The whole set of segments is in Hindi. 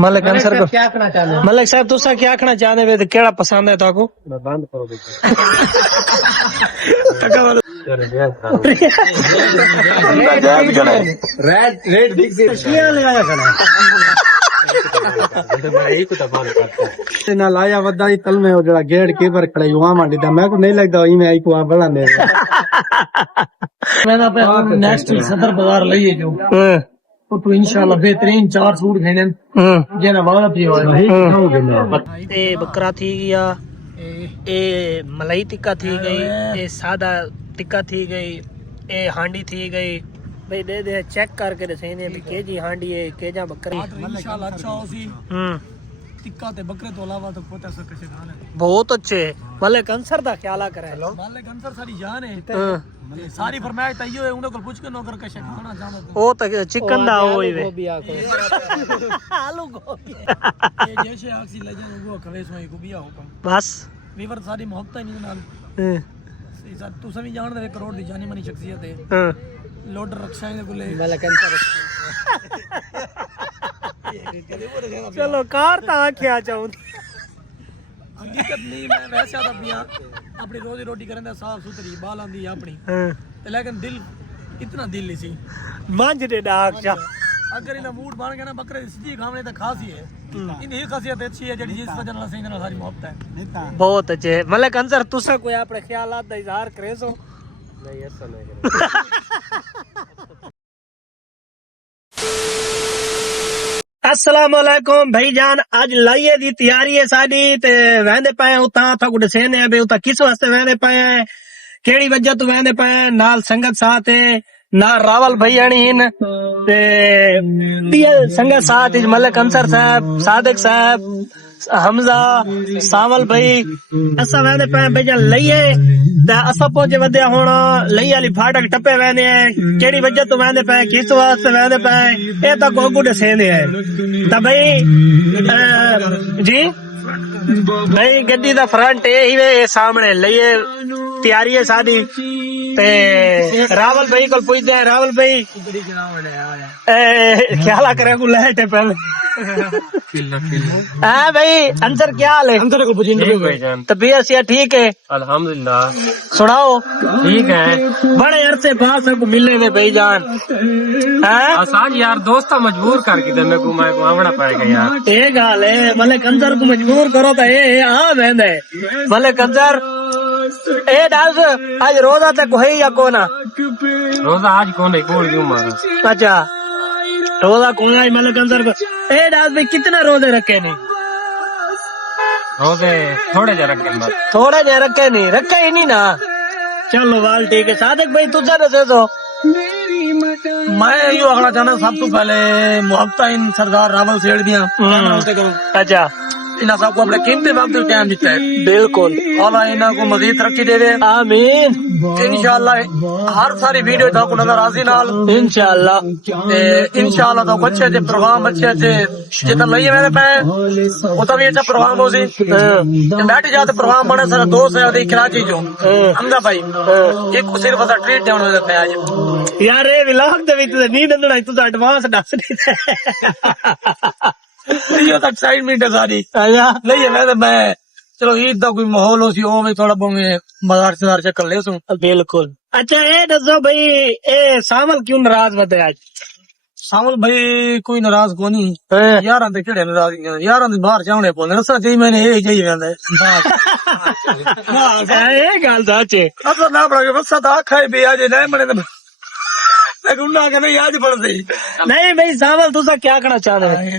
मलिक अंसर को क्या आखना चाहते हो? मलिक साहब तुसा क्या आखना चाहते वे केड़ा पसंद है ताको बंद करो रेड रेड दिख से ले आया ना लाया वदा ही तल में जड़ा गेट कीपर खड़े वहां मांडी दा मैं को नहीं लगदा ई में आई को बड़ा ने मैं पे नेक्स्ट सदर बाजार लईए जो तो इंशाल्लाह बेहतरीन 4 सूट घेने जेना वादा थी ए बकरा थी गया ए मलाई टिक्का थी गई ए सादा टिक्का थी गई ए हांडी थी गई भाई दे दे चेक करके दसेने भी केजी हांडी है केजा बकरी इंशाल्लाह अच्छा होसी टिक्का ते बकरे तो अलावा तो पोता सब कसे खाना बहुत अच्छे मलिक अंसर दा ख्याल करे मालिक अंसर सारी जान है सारी फरमाइश तइयो है उनको पूछ के नौकर कसे खाना जानो ओ तक चिकन दा होई वे आलू गोभी ये जैसे आक्सी लगे वो खवे सोई को बिया हुकम बस वीवर सारी मोहब्बत ही नहीं नाल तू सभी जान दे करोड़ दी जानी मानी शख्सियत है लोडर रक्षा है को ले मलिक अंसर चलो कार ता क्या चाहूं हकीकत नहीं मैं वैसे आता पिया अपनी रोजी रोटी करने साफ सुथरी बाल आंदी अपनी लेकिन दिल इतना दिल नहीं सी मंज दे डाक जा अगर इना मूड बन गया ना बकरे सीधी खाने तो खास ही है इन ही खासियत अच्छी है जेडी जिस वजह नाल सही नाल सारी मोहब्बत है बहुत अच्छे मलिक अंसर तुसा कोई अपने ख्यालात दा इजहार करे सो नहीं ऐसा नहीं अस्सलाम वालेकुम भाईजान आज लाइए दी तैयारी है साडी ते वेंदे पए उता था गुड सेने बे उता किस वास्ते वेंदे पए केड़ी वजह तो वेंदे पए नाल संगत साथ है ना रावल भैयाणी इन ते संगत साथ मलिक अंसर साहब सादिक साहब हमजा सावल भाई असा वेंदे पे भैया लईए ते असा पहुंचे वदे हुण लई वाली फाटक टप्पे वेंदे हैं केड़ी वजह तो वेंदे पे किस वास्ते वेंदे पे ए ता गोगु दसेंदे है ता भाई जी भाई गड्डी दा फ्रंट ए ही वे सामने लईए तैयारी है साडी ते रावल भाई को पूछदे हैं रावल भाई ख्याला करे को लेटे पहले हाँ भाई अंसर क्या हाल है अंसर को तबीयत से ठीक है अल्हम्दुलिल्लाह सुनाओ ठीक है बड़े अरसे बाद सबको मिलने में भाईजान आसान यार दोस्त मजबूर करके दे मेरे को मैं को आवना पड़ेगा यार ये गाल है मलिक अंसर को मजबूर करो तो ये हाँ बहन मलिक अंसर ए डांस आज रोजा तक है या कोना रोजा आज कौन है कौन क्यों मारा अच्छा रोजा कौन है मलिक अंसर को ए डांस भाई कितने रोजे रखे नहीं रोजे थोड़े जा रखे बस थोड़े जे रखे नहीं रखे ही नहीं ना चलो वाल ठीक है सादिक भाई तुझा दसे तो मैं यो अगला चाहना सब तो पहले मोहब्बत इन सरदार रावल सेठ दिया अच्छा इन्हें सबको अपने कीमती वक्त टाइम दिता है बिल्कुल अल्लाह इन्हें को मजीद तरक्की दे दे आमीन इंशाल्लाह हर सारी वीडियो तो को नजर आसी नाल इंशाल्लाह इंशाल्लाह तो अच्छे अच्छे प्रोग्राम अच्छे जितना लइए मेरे पे उतना भी अच्छा प्रोग्राम हो सी बैठ जाते प्रोग्राम बने सारा दोस्त है अभी कराची जो हमदा भाई एक सिर्फ ऐसा ट्रीट देने देते हैं आज यार ये व्लॉग दे विच नी दंदना तू तो एडवांस दस दी ये तक एक्साइटमेंट है सारी आया नहीं है मैं चलो ईद का कोई माहौल हो सी ओ में थोड़ा बहुत बाजार से चक्कर ले सू बिल्कुल अच्छा ये दसो भाई ए सामल क्यों नाराज बते आज सामल भाई कोई नाराज को नहीं यार आंदे केड़े नाराज यार आंदे बाहर जाने पौंदे असा जी मैंने ये चाहिए वेंदा ये गल सच है असा ना पड़ा के बस ता खाए भी आज नहीं मने गुंडा के नहीं आज पड़ गई नहीं भाई सावल तुसा क्या कहना चाह रहे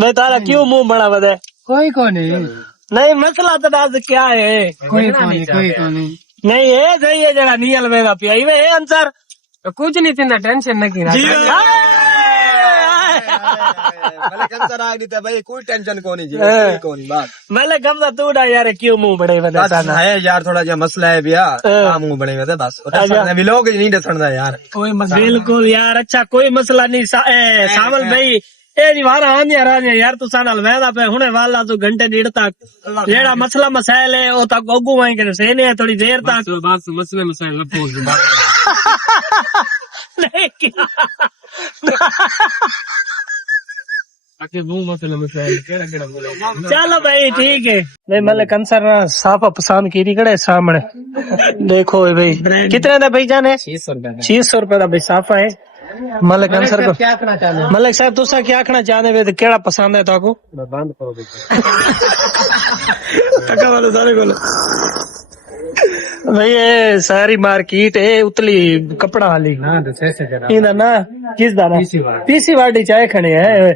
मैं तारा क्यों मुंह बड़ा बदे कोई को नहीं नहीं मसला तो दास क्या है कोई को नहीं नहीं ये सही है जरा नियल वेदा पिया ये आंसर कुछ नहीं थी टेंशन नहीं मलिक अंसर आ गई भाई कोई टेंशन को नहीं जी को नहीं बात मलिक हमजा तू डा यार क्यों मुंह बड़े बदे है यार थोड़ा जा मसला है भैया मुंह बने हुए बस भी लोग नहीं दसना यार कोई बिल्कुल यार अच्छा कोई मसला नहीं सावल भाई ए जी वारा आंदिया राजिया यार तू सानल वेदा पे हुने वाला तू घंटे डेढ़ तक जेड़ा मसला मसाइल है ओ तक ओगू वहीं के सेने है थोड़ी देर तक बस मसले मसाइल नहीं क्या चलो भाई ठीक है भाई मलिक अंसर ना साफा पसंद की थी कड़े सामने देखो भाई कितने का भाई जाने 600 रुपए का भाई साफा है मलिक अंसर को क्या करना चाहते मलिक साहब तुसा क्या आखना चाहते वे केड़ा पसंद है ताको बंद करो टका वाले सारे को भाई ये सारी मार्केट है उतली कपड़ा वाली इना ना किस दाना पीसी वाडी चाय खने है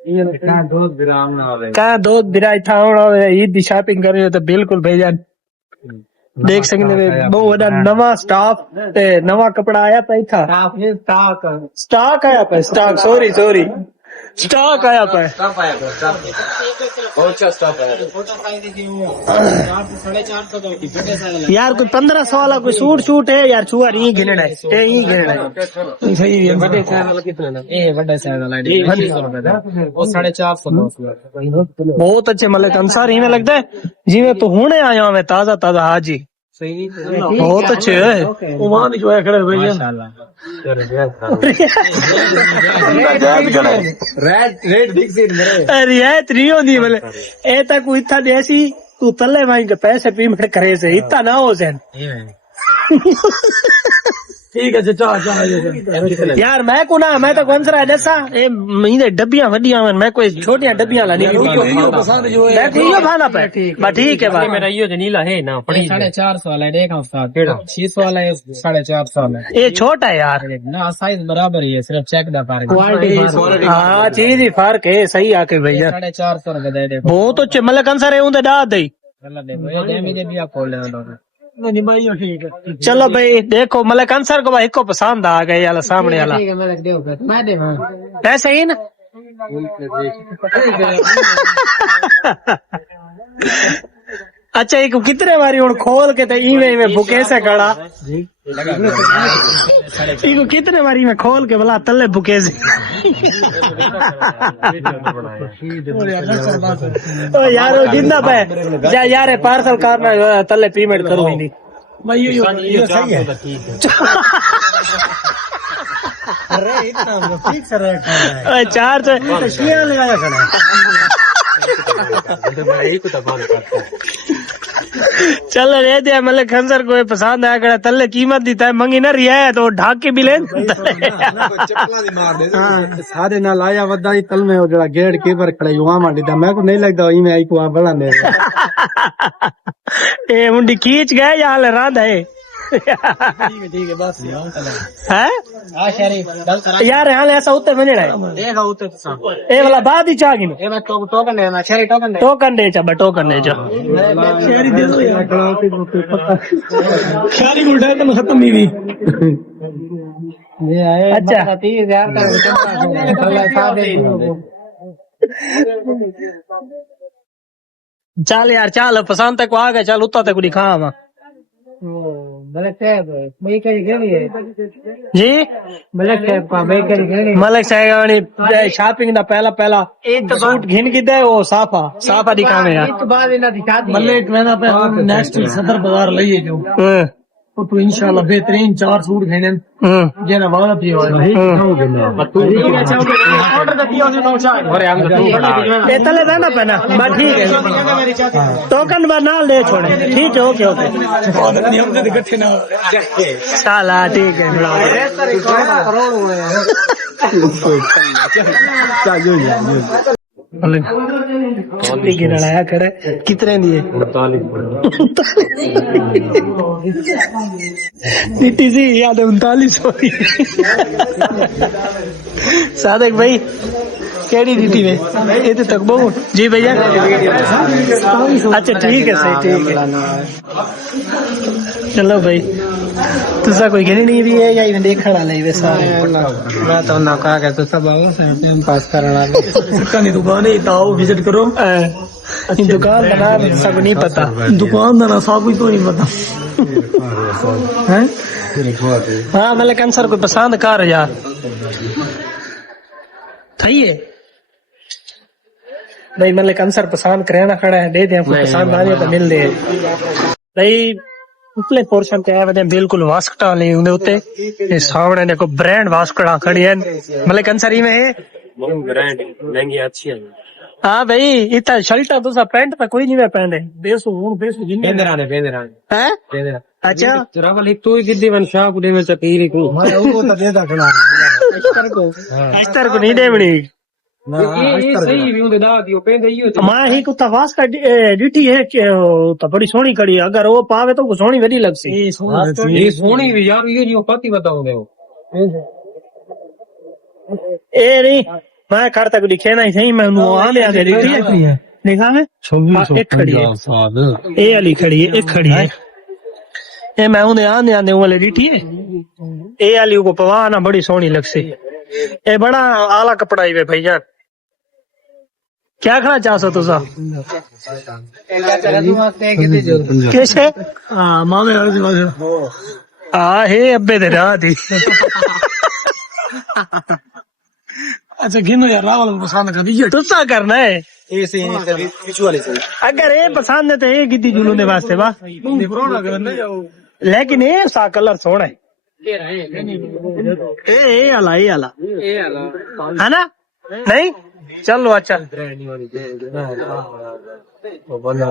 कहा दो बिरा इथा ईद दी शॉपिंग कर रहे हो तो बिल्कुल भाईजान देख सकते हो बहुत बड़ा नवा स्टाफ ते नवा कपड़ा आया पे था स्टॉक आया पे स्टॉक सॉरी स्टॉक आया पे यार कोई 1500 वाला कोई सूट है यार छुआ नहीं गिनना है ये ही गिनना है सही है बड़े साइज वाला कितना ये बड़ा साइज वाला 250 रुपए का वो 450 बहुत अच्छे मतलब अंसार ही में लगता है जी मैं तो हुने आया हूँ मैं ताजा हाजी सही बहुत अच्छे है वहाँ भी जो है खड़े हुए रेट दिख सी मेरे रियायत नहीं होती मतलब ए तक इतना देसी तू तले भाई के पैसे पेमेंट करे से इतना ना हो सेन ठीक है चाचा यार मैं को ना मैं तो कौन सा जैसा ए महीने डब्बियां वड्डियां मैं कोई छोटियां डब्बियां लानी पसंद जो है मैं ठीक है भाना पे बस ठीक है भाई मेरा ये नीला है ना 450 वाला देखा उस्ताद 600 वाला है 450 वाला ये छोटा है यार ना साइज बराबर ही है सिर्फ चेक दा फर्क क्वालिटी हाँ चीज ही फर्क है सही आके भैया 450 रुपए दे दे बहुत अच्छे मतलब कौन सा रहे डा दे चलो भाई देखो मतलब आंसर को भाई एक को पसंद आ गए वाला सामने वाला ऐसे ही ना अच्छा एक कितने बारी हूँ खोल के तो इवे बुके से खड़ा इको कितने बारी में खोल के बोला तले बुके से ओ यार जिंदा पे जा यार पार्सल कार में तले पेमेंट करूँ नहीं ये सही है अरे इतना फिक्स रेट है चार तस्वीर लगाया खड़ा चल रे दिया मतलब खंजर को पसंद आया कर तले कीमत दी है मंगी ना रिया तो ढाक के भी ले सारे नाल आया वदा ही तल में जड़ा गेट कीपर खड़ा युवा मांडी दा मैं को नहीं लगदा ई में आई को बड़ा ने ए मुंडी खींच गए या हाल रांद है ठीक है बस है यार हाल ऐसा उत्ते बने रहे देखा उते ए वाला बाद ही चागी ए मैं टोकन देना छेरी टोकन दे चा टोकन दे चा छेरी दे दो यार छेरी उल्टा तो खत्म नहीं हुई ये आए अच्छा 30,000 चल यार चल पसंद तक आ गए चल उत्ता तक दिखा वा जी मलिक साहब शॉपिंग दा पहला एक सूट घिन की दे वो साफा दिखावे यार मलिक मैंने पे नेक्स्ट सदर बाजार लइए जो तो इंशाल्लाह बेहतरीन 4 सूट घेने जे ना वाला पियो ऑर्डर द पियो जो चाहे अरे हम तो ए तले देना पना बस ठीक है टोकन बार नाल ले छोड़े ठीक है ओके हम से इकट्ठे ना साला ठीक है गिराया करे कितने दिए नीति सी याद है 39 सादक भाई केड़ी नीति में ये तो तक बहु जी भैया अच्छा ठीक है सही ठीक है चलो भाई तुसा कोई गिनी नहीं रही है या इन्हें देखने वाला है वैसा मैं तो ना कहा के तो सब आओ टाइम पास करने वाले कनी दुकान है ताओ विजिट करो दुकान का नाम सब नहीं पता दुकान का नाम सब तो नहीं पता हैं हाँ मतलब कैंसर कोई पसंद कर यार थी है भाई मतलब कैंसर पसंद करे ना खड़ा है दे दे पसंद आ जाए तो मिल दे भाई उपले पोर्शन ते आवे बिल्कुल वास्कटा नहीं उनदे उत्ते सामने देखो ब्रांड वास्कटा खड़ी है मतलब कैंसर ही में है महंगी अच्छी है हाँ भाई इतना शर्टा तुसा पैंट पे कोई नहीं पहने बेसो हूं बेसो जिन्ने पेंदराने हैं अच्छा रावल एक तो ही गिद्दी बन शाह को देवे चकीरी को मैं वो तो देता खड़ा अस्तर को नहीं देवनी ये सही भी उदे दा दियो पेंदे ही होते मां ही कुत्ता वास का डिटी है कि तो बड़ी सोहनी कड़ी है। अगर वो पावे तो सोहनी वडी लगसी ये सोनी भी यार ये नहीं पति बताओ दे ए नहीं मैं करता को दिखे नहीं सही मैं नु आ ले आगे डिटी है देखा है एक खड़ी है ए वाली खड़ी है एक खड़ी है ए मैं उन्हें आने वाले डिटी है ए वाली को पवाना बड़ी सोहनी लगसी ए बड़ा आला कपड़ा ही वे भैया क्या खाना चाहो तुसा कैसे हाँ मामे आ हे अब्बे दे रात ही अच्छा गिनो यार रावल को पसंद कर दीजिए तुसा करना है ऐसे ही नहीं पिछू वाले से अगर ये पसंद है तो ये गिद्दी जुलू दे वास्ते बा पुराना कर नहीं जाओ लेकिन ये सा कलर सोना है ए आला है ना नहीं चलो अच्छा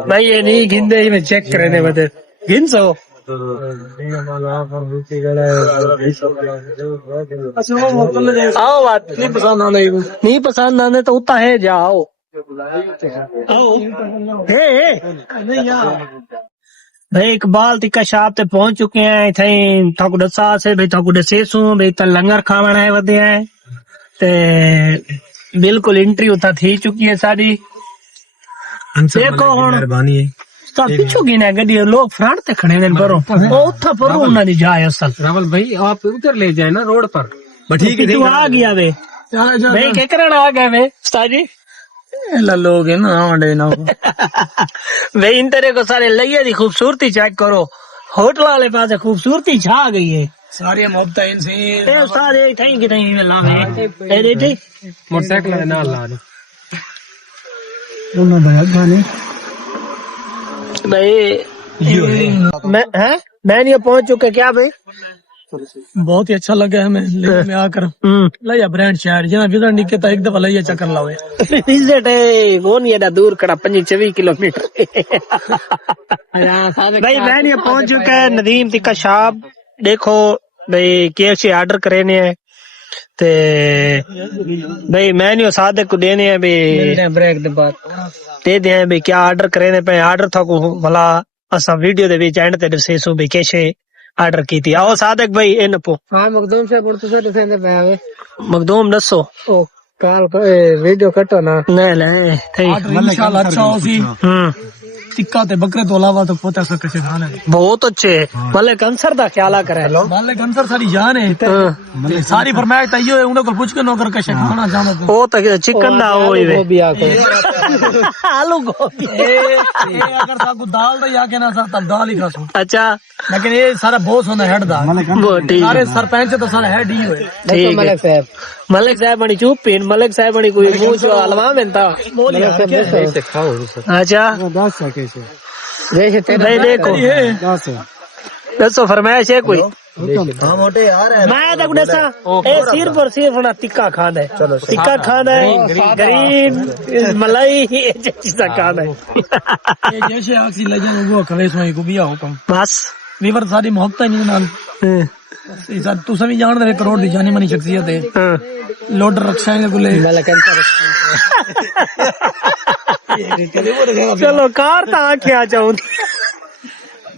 भाई ये नहीं गिनदे ही मैं चेक करने बदे गिन सो आओ बात नहीं पसंद आने तो उतना है जाओ आओ हे भाई इकबाल तिका शाप ते पहुंच चुके हैं इथे थाकू दसा से भाई थाकू दसे सू भाई त लंगर खावण है वधे हैं ते बिल्कुल एंट्री उता थी चुकी है साडी देखो हुन मेहरबानी है तो पिछू गिने गड्डी लोग फ्रंट ते खड़े ने परो ओ उथा परो उना दी जाए असल रावल भाई आप उधर ले जाए ना रोड पर ठीक है तू आ गया वे भाई के करन आ गए वे उस्ताद जी लोग है ना आंडे ना वे इन तरह को सारे लइया दी खूबसूरती चेक करो होटल वाले पास खूबसूरती छा गई है सारी मोहब्बत इनसे ए उस्ताद ये थई कि नहीं लावे ए देती मोटरसाइकिल में ना ला दे उन्होंने भैया खाने भाई मैं नहीं पहुंच चुके क्या भाई बहुत ही अच्छा लगा हमें लेह में आकर लैया ब्रांड शहर जना विजन निके तो एक दफा लैया चक्कर लावे विजिट है वो नहीं एडा दूर खड़ा 25 किलोमीटर भाई मैं नहीं पहुंच चुका है नदीम तिक्का शाप देखो भाई KFC ऑर्डर करेने हैं ते भाई मैं नहीं सादे को देने हैं भाई ब्रेक दे बाद दे दे भाई क्या ऑर्डर करेने पे ऑर्डर था को भला असा वीडियो दे विच एंड ते दसेसो भाई कैसे ऑर्डर की थी आओ सादक भाई इन पो हां मखदूम साहब उर्दू से दसेंदे पे आवे मखदूम दसो ओ काल वीडियो कटो ना नहीं नहीं इंशाल्लाह अच्छा होसी टिक्का ते बकरे तो अलावा तो पोता सब कैसे खाना है बहुत अच्छे मलिक अंसर दा ख्याल करे लो मालिक अंसर सारी जान है सारी फरमाइश तइयो है उनको पूछ के नौकर कैसे खाना जानो ओ तक चिकन दा होई वे गोभी आको आलू गोभी अगर साकू दाल दा याके ना सा तब दाल ही खासू अच्छा लेकिन ये सारा बहुत होना हेड दा वो ठीक सारे सरपंच तो सारा हेड ही हुए ठीक है मलिक साहब बनी चुप पिन मलिक साहब बनी कोई मुंह जो हलवा में था से खाओ अच्छा दस कैसे भाई देखो दसो फरमाइश है कोई मोटे यार मैं तो दसा ए सिर्फ और सिर्फ ना टिक्का खाना है टिक्का खाना है ग्रीन मलाई ये चीज़ खाना है जैसे आखिरी लगे वो खवेस में को बिया हुकम बस वीवर सारी मोहब्बत नहीं नाल तू सभी जान दे करोड़ दी जानी मनी शख्सियत है लोडर रक्षाएंगे गुले चलो कार तो आके आ जाऊं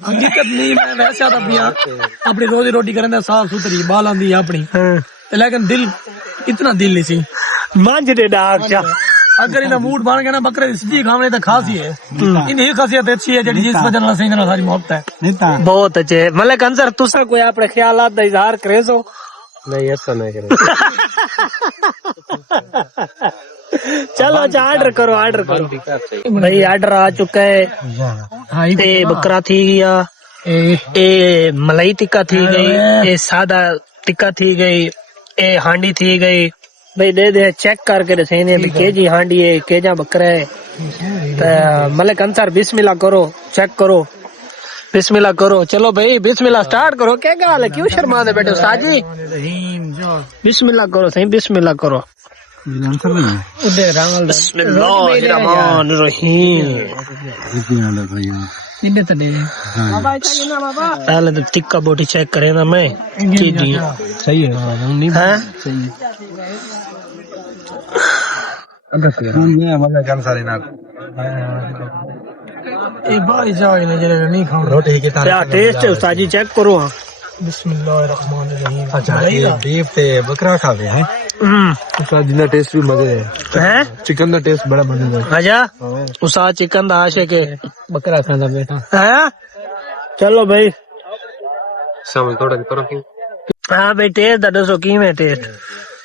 हकीकत नहीं मैं वैसे आता पिया अपनी रोजी रोटी करें साफ सुथरी बाल आंदी अपनी लेकिन दिल इतना दिल नहीं सी मांझ दे डाक जा अगर इन्हें मूड बन गया ना बकरे सब्जी खाने तो खासी है इन्हीं खासियत अच्छी है जिस वजह से सही सारी मोहब्बत है बहुत अच्छे मलिक अंसर तुसा कोई अपने ख्यालात दा इजहार करे सो नहीं ऐसा नहीं करे चलो अच्छा ऑर्डर करो भाई ऑर्डर आ चुका है ते बकरा थी गया ए मलाई टिक्का थी गई ए सादा टिक्का थी गई ए हांडी थी गई भाई दे चेक करके दसेने भी केजी हांडी है केजा बकरा है ते मलिक अंसर बिस्मिल्लाह करो चेक करो बिस्मिल्लाह करो चलो भाई बिस्मिल्लाह स्टार्ट करो क्या गाल है क्यों शर्मा दे बैठे उस्ताद जी बिस्मिल्लाह करो सही बिस्मिल्लाह करो आंसर नहीं है उदे रावल बिस्मिल्लाहिर्रहमानिर्रहीम इन्ने तो दे पहले तो टिक्का बोटी चेक करे ना मैं की दी सही है नहीं हैं सही है मैं मतलब जान सारे ना ये भाई जाग ने जरे नहीं खाओ रोटी की क्या टेस्ट है उस्ताद जी चेक करो हां बिस्मिल्लाहिर्रहमानिर्रहीम अच्छा ये बीफ ते बकरा खावे हैं उस्ताद जी का टेस्ट भी मजे है हैं चिकन का टेस्ट बड़ा मजे है आजा उस्ताद चिकन दा आशिक है बकरा खाना बेटा हैं चलो भाई समझ थोड़ा करो कि हां भाई टेस्ट दा दसो कीवें टेस्ट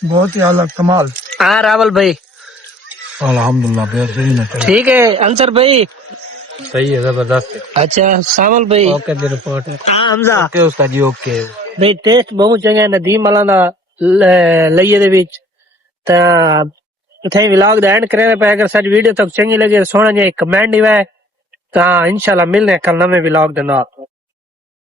बहुत ही आला कमाल हां रावल भाई अल्हम्दुलिल्लाह बेहतरीन है ठीक है अंसर भाई सही है जबरदस्त अच्छा सावल भाई ओके दी रिपोर्ट है हां हमजा ओके उस्ताद जी ओके भाई टेस्ट बहुत चंगा है नदीम वाला दा लइये दे विच ता इथे व्लॉग दा एंड करे पे अगर सच वीडियो तक चंगी लगे सोना जे कमेंट दिवे ता इंशाल्लाह मिलने कल नवे व्लॉग दे नाल